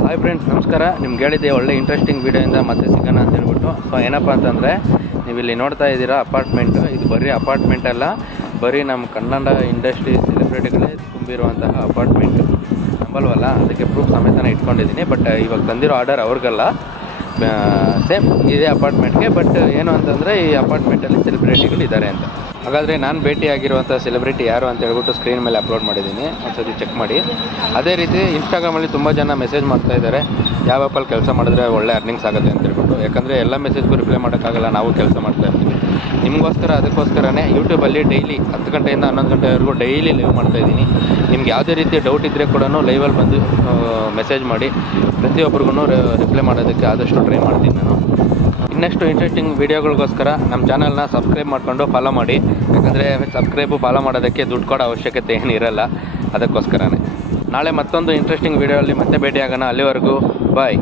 Hi friends, ನಮಸ್ಕಾರ. ನಿಮ್ಗೆ ಹೇಳಿದ್ದೆ ಒಳ್ಳೆ ಇಂಟ್ರೆಸ್ಟಿಂಗ್ ವೀಡಿಯೋಯಿಂದ ಮತ್ತೆ ಸಿಗೋಣ ಅಂತ ಹೇಳ್ಬಿಟ್ಟು. ಸೊ ಏನಪ್ಪ ಅಂತಂದರೆ, ನೀವು ಇಲ್ಲಿ ನೋಡ್ತಾ ಇದ್ದೀರಾ ಅಪಾರ್ಟ್ಮೆಂಟು. ಇದು ಬರೀ ಅಪಾರ್ಟ್ಮೆಂಟ್ ಅಲ್ಲ, ಬರೀ ನಮ್ಮ ಕನ್ನಡ ಇಂಡಸ್ಟ್ರಿ ಸೆಲೆಬ್ರಿಟಿಗಳೇ ತುಂಬಿರುವಂತಹ ಅಪಾರ್ಟ್ಮೆಂಟು. ನಂಬಲ್ವಲ್ಲ, ಅದಕ್ಕೆ ಪ್ರೂಫ್ ಸಮೇತನೇ ಇಟ್ಕೊಂಡಿದ್ದೀನಿ. ಬಟ್ ಇವಾಗ ತಂದಿರೋ ಆರ್ಡರ್ ಅವ್ರಿಗಲ್ಲ, ಸೇಮ್ ಇದೇ ಅಪಾರ್ಟ್ಮೆಂಟ್ಗೆ. ಬಟ್ ಏನು ಅಂತಂದರೆ, ಈ ಅಪಾರ್ಟ್ಮೆಂಟಲ್ಲಿ ಸೆಲೆಬ್ರಿಟಿಗಳು ಇದ್ದಾರೆ ಅಂತ. ಹಾಗಾದರೆ ನಾನು ಭೇಟಿಯಾಗಿರುವಂಥ ಸೆಲೆಬ್ರಿಟಿ ಯಾರು ಅಂತ ಹೇಳ್ಬಿಟ್ಟು ಸ್ಕ್ರೀನ್ ಮೇಲೆ ಅಪ್ಲೋಡ್ ಮಾಡಿದ್ದೀನಿ, ಒಂದ್ಸತಿ ಚೆಕ್ ಮಾಡಿ. ಅದೇ ರೀತಿ ಇನ್ಸ್ಟಾಗ್ರಾಮಲ್ಲಿ ತುಂಬ ಜನ ಮೆಸೇಜ್ ಮಾಡ್ತಾ ಇದ್ದಾರೆ, ಯಾವ ಆ್ಯಪಲ್ಲಿ ಕೆಲಸ ಮಾಡಿದ್ರೆ ಒಳ್ಳೆ ಅರ್ನಿಂಗ್ಸ್ ಆಗುತ್ತೆ ಅಂತ ಹೇಳ್ಬಿಟ್ಟು. ಯಾಕಂದರೆ ಎಲ್ಲ ಮೆಸೇಜ್ಗೂ ರಿಪ್ಲೈ ಮಾಡೋಕ್ಕಾಗಲ್ಲ, ನಾವು ಕೆಲಸ ಮಾಡ್ತಾ ಇರ್ತೀವಿ ನಿಮಗೋಸ್ಕರ. ಅದಕ್ಕೋಸ್ಕರನೇ ಯೂಟ್ಯೂಬಲ್ಲಿ ಡೈಲಿ 10 ಗಂಟೆಯಿಂದ 11 ಗಂಟೆವರೆಗೂ ಡೈಲಿ ಲೈವ್ ಮಾಡ್ತಾಯಿದ್ದೀನಿ. ನಿಮ್ಗೆ ಯಾವುದೇ ರೀತಿ ಡೌಟ್ ಇದ್ದರೆ ಕೂಡ ಲೈವಲ್ಲಿ ಬಂದು ಮೆಸೇಜ್ ಮಾಡಿ. ಪ್ರತಿಯೊಬ್ಬರಿಗೂ ರಿಪ್ಲೈ ಮಾಡೋದಕ್ಕೆ ಆದಷ್ಟು ಟ್ರೈ ಮಾಡ್ತೀನಿ ನಾನು. ಇನ್ನಷ್ಟು ಇಂಟ್ರೆಸ್ಟಿಂಗ್ ವೀಡಿಯೋಗಳಿಗೋಸ್ಕರ ನಮ್ಮ ಚಾನಲ್ನ ಸಬ್ಸ್ಕ್ರೈಬ್ ಮಾಡಿಕೊಂಡು ಫಾಲೋ ಮಾಡಿ. ಯಾಕಂದರೆ ಫಾಲೋ ಮಾಡೋದಕ್ಕೆ ದುಡ್ಡು ಕೊಡೋ ಅವಶ್ಯಕತೆ ಏನಿರಲ್ಲ, ಅದಕ್ಕೋಸ್ಕರನೇ. ನಾಳೆ ಮತ್ತೊಂದು ಇಂಟ್ರೆಸ್ಟಿಂಗ್ ವೀಡಿಯೋಲ್ಲಿ ಮತ್ತೆ ಭೇಟಿಯಾಗೋಣ. ಅಲ್ಲಿವರೆಗೂ ಬಾಯ್.